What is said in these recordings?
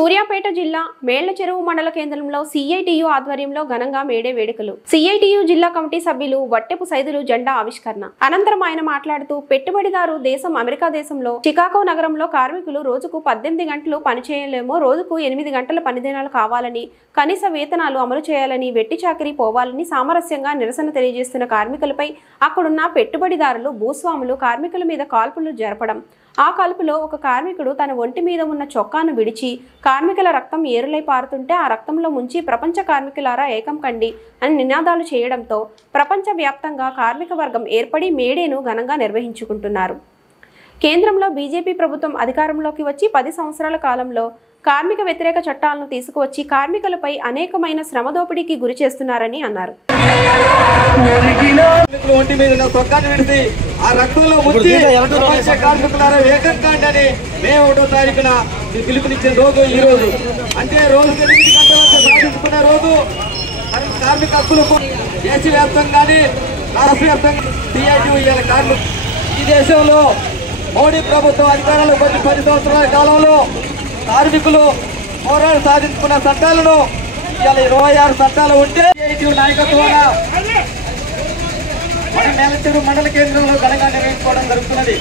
సూర్యాపేట జిల్లా మేళ్లచెరువు మండల కేంద్రంలో సిఐటియు ఆధ్వర్యంలో ఘనంగా మేడే వేడుకలు. సిఐటియు జిల్లా కమిటీ సభ్యులు వట్టెపు సైదులు జెండా ఆవిష్కరణ అనంతరం ఆయన మాట్లాడుతూ పెట్టుబడిదారు దేశం అమెరికా దేశంలో చికాగో నగరంలో కార్మికులు రోజుకు 18 గంటలు పనిచేయలేమో రోజుకు 8 గంటల పనిదినాలు కావాలని, కనీస వేతనాలు అమలు చేయాలని, వెట్టి చాకిరీ పోవాలని సామరస్యంగా నిరసన తెలియజేస్తున్న కార్మికులపై అక్కడున్న పెట్టుబడిదారులు భూస్వాములు కార్మికుల మీద కాల్పులు జరపడం, ఆ కాల్పులో ఒక కార్మికుడు తన ఒంటి మీద ఉన్న చొక్కాను విడిచి కార్మికుల రక్తం ఏరులై పారుతుంటే ఆ రక్తంలో ముంచి ప్రపంచ కార్మికులారా ఏకం కండి అని నినాదాలు చేయడంతో ప్రపంచ వ్యాప్తంగా కార్మిక వర్గం ఏర్పడి మేడేను ఘనంగా నిర్వహించుకుంటున్నారు. కేంద్రంలో బీజేపీ ప్రభుత్వం అధికారంలోకి వచ్చి 10 సంవత్సరాల కాలంలో కార్మిక వ్యతిరేక చట్టాలను తీసుకువచ్చి కార్మికులపై అనేకమైన శ్రమ దోపిడీకి గురి చేస్తున్నారని అన్నారు. పిలుపునిచ్చిన రోజు ఈ రోజు అంటే రోజు 8 గంటల సాధించుకునే రోజు. కార్మిక హక్కులు దేశవ్యాప్తంగానే రాష్ట్ర వ్యాప్తంగా సిఐటియు ఇవాళ కార్మికులు ఈ దేశంలో మోడీ ప్రభుత్వం అధికారంలో 10 సంవత్సరాల కాలంలో కార్మికులు పోరాడు సాధించుకున్న చట్టాలను ఇవాళ 26 చట్టాలు ఉంటే సిఐటియు నాయకత్వాన మన మేళ్లచెరువు మండల కేంద్రంలో ఘనంగా నిర్వహించుకోవడం జరుగుతున్నది.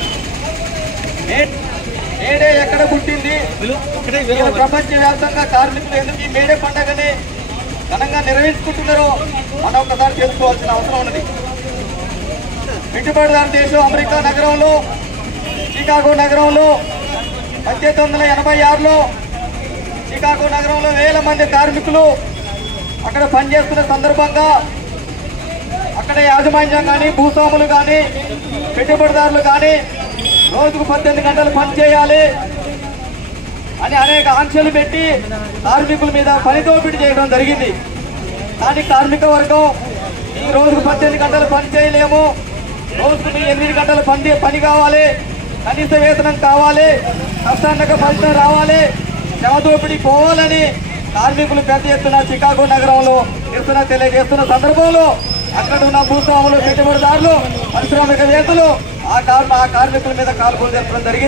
మేడే ఎక్కడ పుట్టింది, ప్రపంచ వ్యాప్తంగా కార్మికులు ఎందుకు ఈ మేడే పండుగని ఘనంగా నిర్వహించుకుంటున్నారో మనం ఒకసారి తెలుసుకోవాల్సిన అవసరం ఉన్నది. పెట్టుబడిదారు దేశం అమెరికా నగరంలో చికాగో నగరంలో 1886లో చికాగో నగరంలో వేల మంది కార్మికులు అక్కడ పనిచేస్తున్న సందర్భంగా అక్కడ యాజమాన్యం కానీ భూస్వాములు కానీ పెట్టుబడిదారులు కానీ రోజుకు 18 గంటలు పని చేయాలి అని అనేక ఆంక్షలు పెట్టి కార్మికుల మీద పని దోపిడీ చేయడం జరిగింది. కానీ కార్మిక వర్గం ఈ రోజుకు 18 గంటలు పని చేయలేము, రోజుకు 8 గంటల పని కావాలి, కనీస వేతనం కావాలి, కష్టాన్నక ఫలితం రావాలి, శ్రమ దోపిడీ పోవాలని కార్మికులు పెద్ద ఎత్తున చికాగో నగరంలో నిరసన తెలియజేస్తున్న సందర్భంలో అక్కడ ఉన్న భూస్వాములు పెట్టుబడిదారులు పారిశ్రామికవేత్తలు ఆ కార్మికుల మీద కాల్పులు జరపడం జరిగింది.